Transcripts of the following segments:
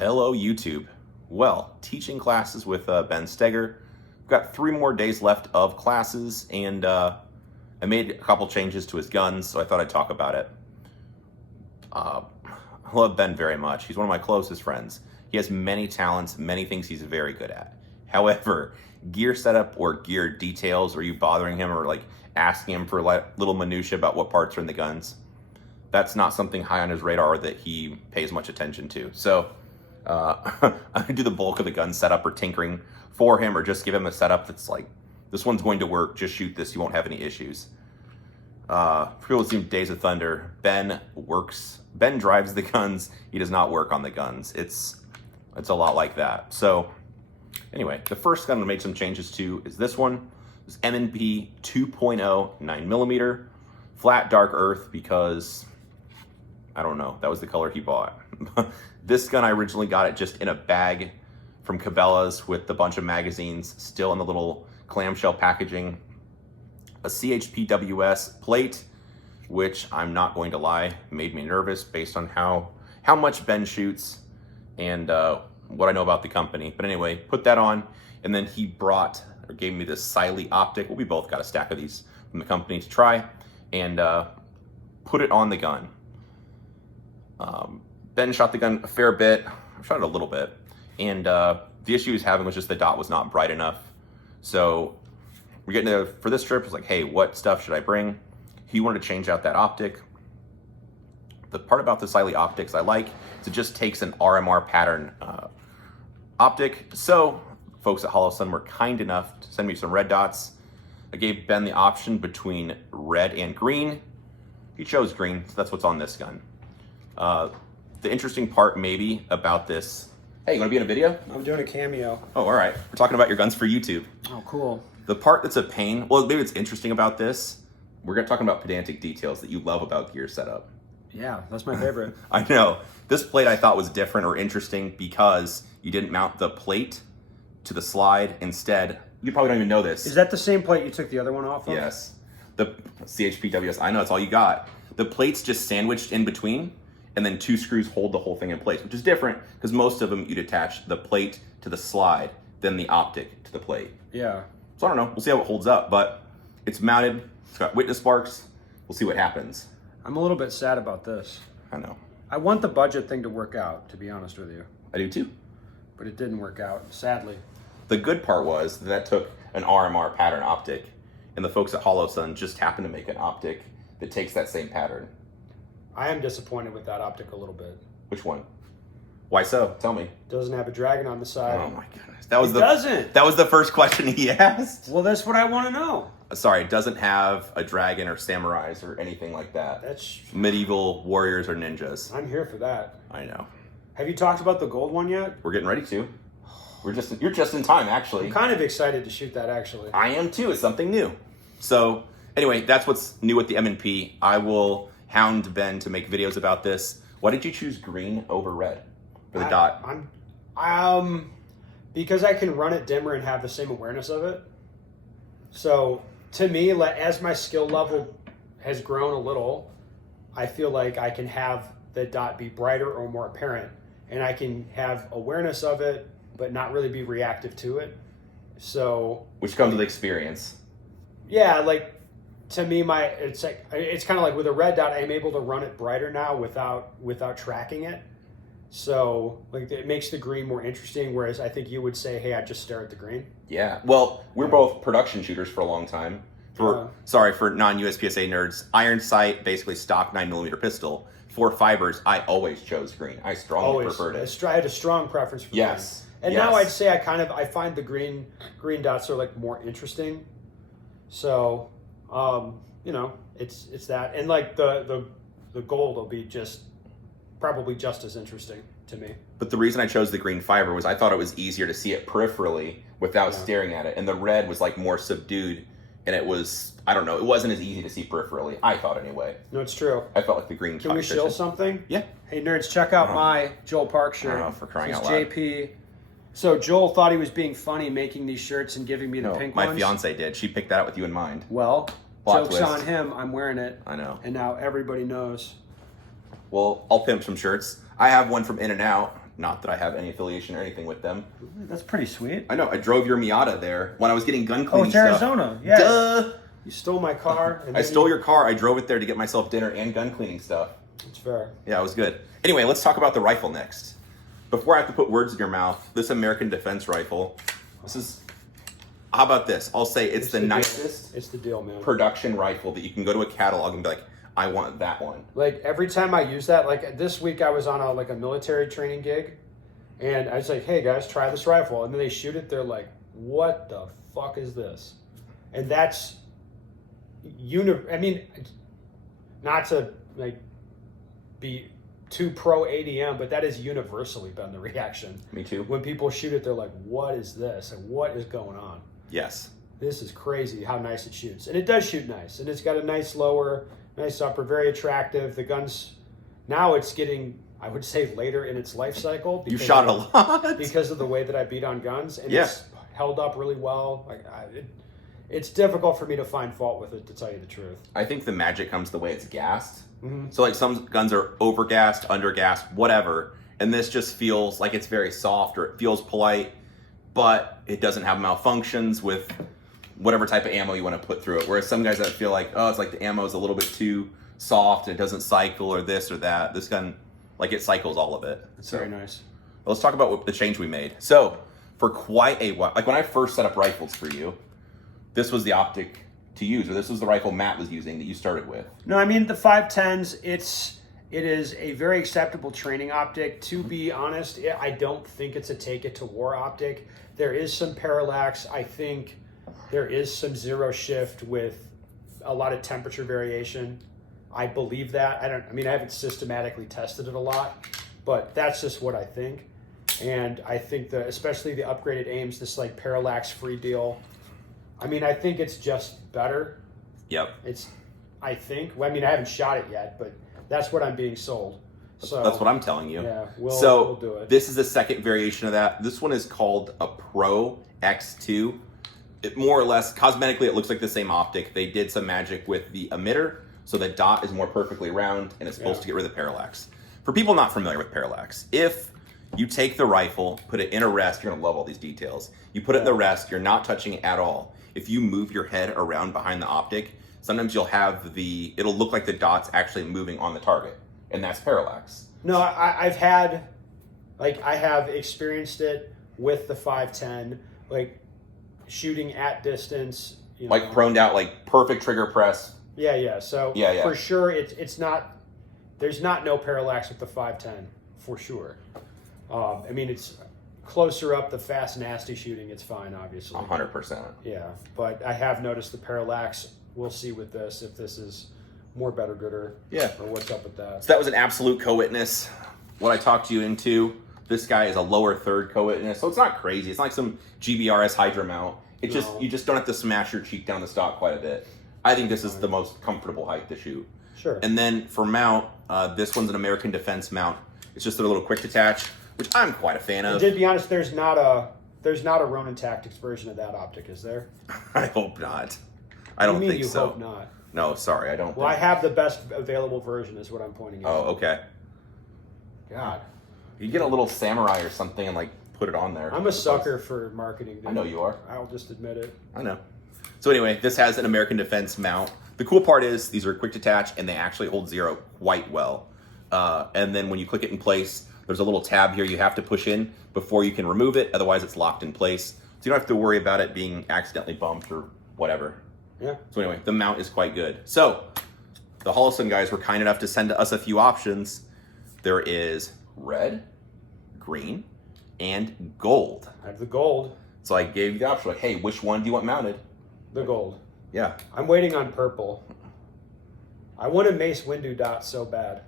Hello, YouTube. Well, teaching classes with Ben Stoeger. We've got 3 more days left of classes, and I made a couple changes to his guns, so I thought I'd talk about it. I love Ben very much. He's one of my closest friends. He has many talents, many things he's very good at. However, gear setup or gear details, or you bothering him or like asking him for little minutia about what parts are in the guns, that's not something high on his radar that he pays much attention to. So I do the bulk of the gun setup or tinkering for him, or just give him a setup that's like, this one's going to work, just shoot this, you won't have any issues. For people who've seen Days of Thunder, Ben drives the guns, he does not work on the guns. It's a lot like that. So anyway, the first gun I made some changes to is this one. It's M&P 2.0 9mm, flat dark earth, because I don't know, that was the color he bought. This gun, I originally got it just in a bag from Cabela's with a bunch of magazines still in the little clamshell packaging. A CHPWS plate, which I'm not going to lie, made me nervous based on how much Ben shoots and what I know about the company. But anyway, put that on, and then he brought or gave me this Optic. Well, we both got a stack of these from the company to try, and put it on the gun. Ben shot the gun a fair bit. I shot it a little bit, and the issue he was having was just the dot was not bright enough. So we're getting to, for this trip, I was like, hey, what stuff should I bring? He wanted to change out that optic. The part about the optics I like is it just takes an RMR pattern optic. So folks at Hollow Sun were kind enough to send me some red dots. I gave Ben the option between red and green. He chose green, so that's what's on this gun. The interesting part maybe about this, hey, you wanna be in a video? I'm doing a cameo. Oh, all right. We're talking about your guns for YouTube. Oh, cool. The part that's a pain, well, maybe it's interesting about this, we're gonna talk about pedantic details that you love about gear setup. Yeah, that's my favorite. I know. This plate I thought was different or interesting because you didn't mount the plate to the slide. Instead, you probably don't even know this. Is that the same plate you took the other one off of? Yes. The CHPWS, I know, that's all you got. The plate's just sandwiched in between, and then 2 screws hold the whole thing in place, which is different because most of them you'd attach the plate to the slide, then the optic to the plate. Yeah. So I don't know, we'll see how it holds up, but it's mounted, it's got witness sparks, we'll see what happens. I'm a little bit sad about this. I know. I want the budget thing to work out, to be honest with you. I do too. But it didn't work out, sadly. The good part was that took an RMR pattern optic, and the folks at Hollow Sun just happened to make an optic that takes that same pattern. I am disappointed with that optic a little bit. Which one? Why so? Tell me. Doesn't have a dragon on the side. Oh my goodness. That was doesn't. That was the first question he asked. Well, that's what I want to know. Sorry, it doesn't have a dragon or samurais or anything like that. That's medieval warriors or ninjas. I'm here for that. I know. Have you talked about the gold one yet? We're getting ready to. You're just in time, actually. I'm kind of excited to shoot that, actually. I am too. It's something new. So anyway, that's what's new with the M&P. I will hound Ben to make videos about this. Why did you choose green over red for the dot? Because I can run it dimmer and have the same awareness of it. So to me, as my skill level has grown a little, I feel like I can have the dot be brighter or more apparent, and I can have awareness of it, but not really be reactive to it. So, which comes with experience. Yeah, like to me, it's kind of like with a red dot, I'm able to run it brighter now without tracking it. So like it makes the green more interesting. Whereas I think you would say, hey, I just stare at the green. Yeah. Well, we're both production shooters for a long time. For non-USPSA nerds, iron sight, basically stock 9mm pistol. For fibers, I always chose green. I strongly preferred it. I had a strong preference for green. And now I'd say I find the green dots are like more interesting. So, it's that, and like the gold will be probably just as interesting to me. But the reason I chose the green fiber was I thought it was easier to see it peripherally without staring at it, and the red was like more subdued, and it was, I don't know, it wasn't as easy to see peripherally. I thought anyway. No, it's true. I felt like the green. Can we shill something? Yeah. Hey nerds, check out my Joel Park shirt. Oh, for crying out loud. JP. So Joel thought he was being funny making these shirts and giving me the pink ones. My fiance did. She picked that out with you in mind. Well, joke's on him. I'm wearing it. I know. And now everybody knows. Well, I'll pimp some shirts. I have one from In-N-Out Not that I have any affiliation or anything with them. That's pretty sweet. I know. I drove your Miata there when I was getting gun Oh, cleaning it's stuff. Arizona. Yeah. Duh. You stole my car. And I stole your car. I drove it there to get myself dinner and gun cleaning stuff. It's fair. Yeah, it was good. Anyway, let's talk about the rifle next. Before I have to put words in your mouth, this American Defense rifle, this is, how about this? I'll say it's the nicest It's the deal, man. production rifle that you can go to a catalog and be like, I want that one. Like every time I use that, like this week I was on a military training gig, and I was like, "Hey guys, try this rifle," and then they shoot it. They're like, "What the fuck is this?" And that's I mean, not to like be too pro ADM, but that has universally been the reaction. Me too. When people shoot it, they're like, "What is this? And what is going on?" Yes. This is crazy how nice it shoots, and it does shoot nice, and it's got a nice lower. Nice upper, very attractive. The gun's now it's getting, I would say, later in its life cycle. You shot a lot because of the way that I beat on guns, and yeah. It's held up really well. Like it's difficult for me to find fault with it, to tell you the truth. I think the magic comes the way it's gassed. Mm-hmm. So like some guns are overgassed, undergassed, whatever, and this just feels like it's very soft or it feels polite, but it doesn't have malfunctions with whatever type of ammo you want to put through it. Whereas some guys that feel like, oh, it's like the ammo is a little bit too soft and it doesn't cycle or this or that. This gun, like it cycles all of it. It's very nice. Let's talk about the change we made. So for quite a while, like when I first set up rifles for you, this was the Optic to use, or this was the rifle Matt was using that you started with. No, I mean the 510s. It is a very acceptable training optic. To be honest, I don't think it's a take it to war optic. There is some parallax. I think there is some zero shift with a lot of temperature variation. I believe that. I haven't systematically tested it a lot, but that's just what I think. And I think especially the upgraded aims, this like parallax free deal. I mean, I think it's just better. Yep. I haven't shot it yet, but that's what I'm being sold. So that's what I'm telling you. Yeah, we'll do it. This is the second variation of that. This one is called a Pro X2. It more or less, cosmetically, it looks like the same optic. They did some magic with the emitter, so the dot is more perfectly round, and it's supposed to get rid of the parallax. For people not familiar with parallax, if you take the rifle, put it in a rest, you're gonna love all these details. You put it in the rest, you're not touching it at all. If you move your head around behind the optic, sometimes you'll have it'll look like the dot's actually moving on the target, and that's parallax. No, I have experienced it with the 510, like shooting at distance. Like proned out, like perfect trigger press. Yeah. So for sure, it's not. There's no parallax with the 510 for sure. It's closer up the fast, nasty shooting. It's fine, obviously. 100%. Yeah, but I have noticed the parallax. We'll see with this if this is more better, gooder. Yeah. Or what's up with that. So that was an absolute co-witness. What I talked you into. This guy is a lower third co-witness, so it's not crazy. It's not like some GBRS Hydra mount. You just don't have to smash your cheek down the stock quite a bit. I think this is the most comfortable height to shoot. Sure. And then for mount, this one's an American Defense mount. It's just a little quick detach, which I'm quite a fan of. To be honest, there's not a Ronin Tactics version of that optic, is there? I hope not. I don't think so. Hope not. No, sorry, I don't. Well, I have the best available version, is what I'm pointing at. Oh, okay. God. You get a little samurai or something and like put it on there. I'm a sucker for marketing. Dude. I know you are. I'll just admit it. I know. So anyway, this has an American Defense mount. The cool part is these are quick detach and they actually hold zero quite well. And then when you click it in place, there's a little tab here you have to push in before you can remove it. Otherwise, it's locked in place. So you don't have to worry about it being accidentally bumped or whatever. Yeah. So anyway, the mount is quite good. So the Holliston guys were kind enough to send us a few options. There is red, green, and gold. I have the gold. So I gave you the option, like, hey, which one do you want mounted? The gold. Yeah. I'm waiting on purple. I want a Mace Windu dot so bad.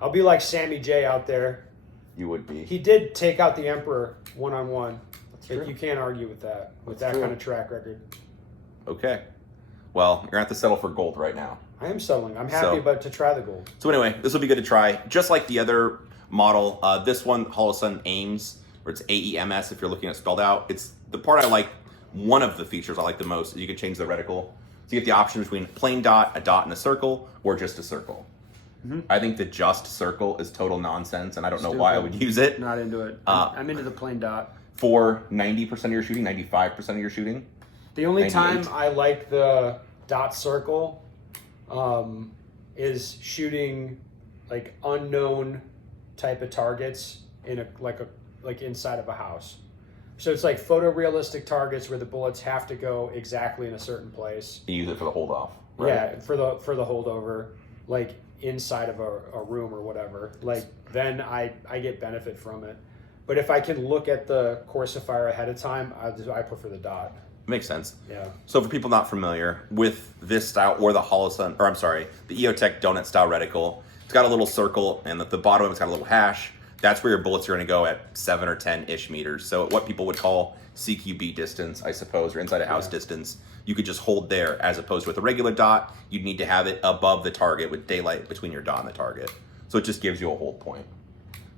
I'll be like Sammy J out there. You would be. He did take out the Emperor one-on-one. True. You can't argue with that. With That's that true. kind of track record. Okay. Well, you're going to have to settle for gold right now. I am settling. I'm happy but to try the gold. So anyway, this will be good to try. Just like the other model, this one, Holliston AIMS, or it's AEMS if you're looking at it spelled out. It's the part I like, one of the features I like the most is you can change the reticle. So you get the option between plain dot, a dot, and a circle, or just a circle. I think the just circle is total nonsense, and I don't know why I would use it. Not into it. I'm into the plain dot. For 90% of your shooting, 95% of your shooting. The only 98. time I like the dot circle is shooting like unknown type of targets in a like inside of a house. So it's like photorealistic targets where the bullets have to go exactly in a certain place. You use it for the hold off. Right? Yeah, for the holdover, like inside of a room or whatever. Like then I get benefit from it. But if I can look at the course of fire ahead of time, I prefer the dot. Makes sense. Yeah. So for people not familiar with this style or the Holosun, or I'm sorry, the EOTech donut style reticle, it's got a little circle, and at the bottom of it's got a little hash. That's where your bullets are going to go at 7 or 10-ish meters. So at what people would call CQB distance, I suppose, or inside a house distance, you could just hold there, as opposed to with a regular dot, you'd need to have it above the target with daylight between your dot and the target. So it just gives you a hold point.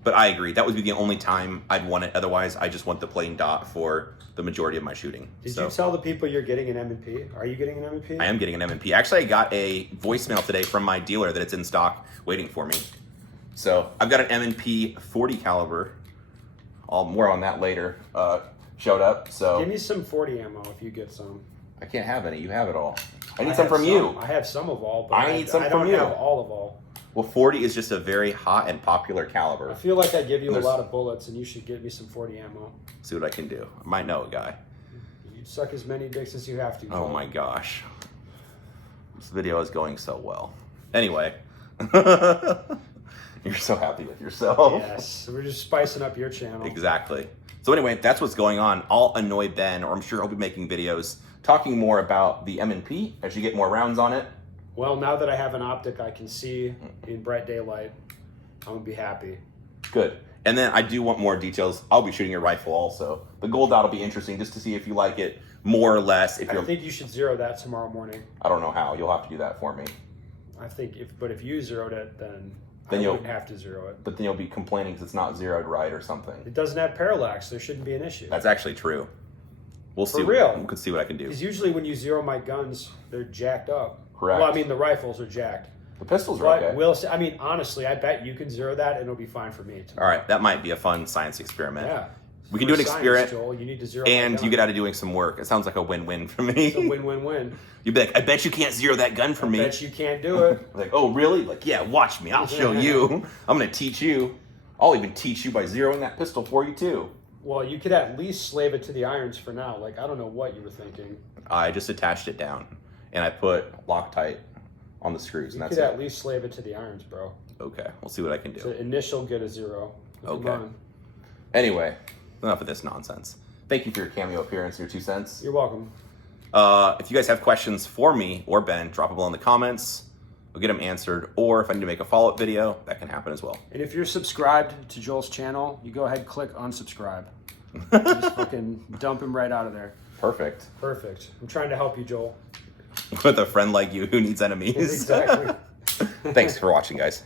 But I agree, that would be the only time I'd want it. Otherwise, I just want the plain dot for the majority of my shooting. Did you tell the people you're getting an M&P? Are you getting an M&P? I am getting an M&P. Actually, I got a voicemail today from my dealer that it's in stock waiting for me. So I've got an M&P 40 caliber. More on that later. Showed up. So give me some 40 ammo if you get some. I can't have any. You have it all. I need some from you. I have some of all, but I need some from you. I don't have all of all. Well, 40 is just a very hot and popular caliber. I feel like I give you a lot of bullets, and you should get me some 40 ammo. See what I can do. I might know a guy. You suck as many dicks as you have to. Oh my gosh. This video is going so well. Anyway. You're so happy with yourself. Yes, we're just spicing up your channel. Exactly. So anyway, that's what's going on. I'll annoy Ben, or I'm sure he'll be making videos talking more about the M&P as you get more rounds on it. Well, now that I have an optic I can see in bright daylight, I'm going to be happy. Good. And then I do want more details. I'll be shooting your rifle also. The gold dot will be interesting just to see if you like it more or less. I think you should zero that tomorrow morning. I don't know how. You'll have to do that for me. I think if you zeroed it, then I you'll wouldn't have to zero it. But then you'll be complaining because it's not zeroed right or something. It doesn't have parallax. There shouldn't be an issue. That's actually true. We'll see. For real. We can see what I can do. Because usually when you zero my guns, they're jacked up. Correct. Well, I mean, the rifles are jacked. The pistols are okay. We'll see. I mean, honestly, I bet you can zero that and it'll be fine for me. All right, that might be a fun science experiment. Yeah. We can do an experiment. Joel, you need to zero and you get out of doing some work. It sounds like a win-win for me. It's a win-win-win. You'd be like, I bet you can't zero that gun for me. I bet you can't do it. Like, oh, really? Like, yeah, watch me. I'll show you. I'm going to teach you. I'll even teach you by zeroing that pistol for you, too. Well, you could at least slave it to the irons for now. Like, I don't know what you were thinking. I just attached it down, and I put Loctite on the screws, and that's it. You could at least slave it to the irons, bro. Okay, we'll see what I can do. So initial get a zero. Okay. Anyway, enough of this nonsense. Thank you for your cameo appearance, your 2 cents. You're welcome. If you guys have questions for me or Ben, drop them below in the comments. We'll get them answered. Or if I need to make a follow-up video, that can happen as well. And if you're subscribed to Joel's channel, you go ahead and click unsubscribe. Just fucking dump him right out of there. Perfect. Perfect. I'm trying to help you, Joel. With a friend like you who needs enemies. Exactly. Thanks for watching, guys.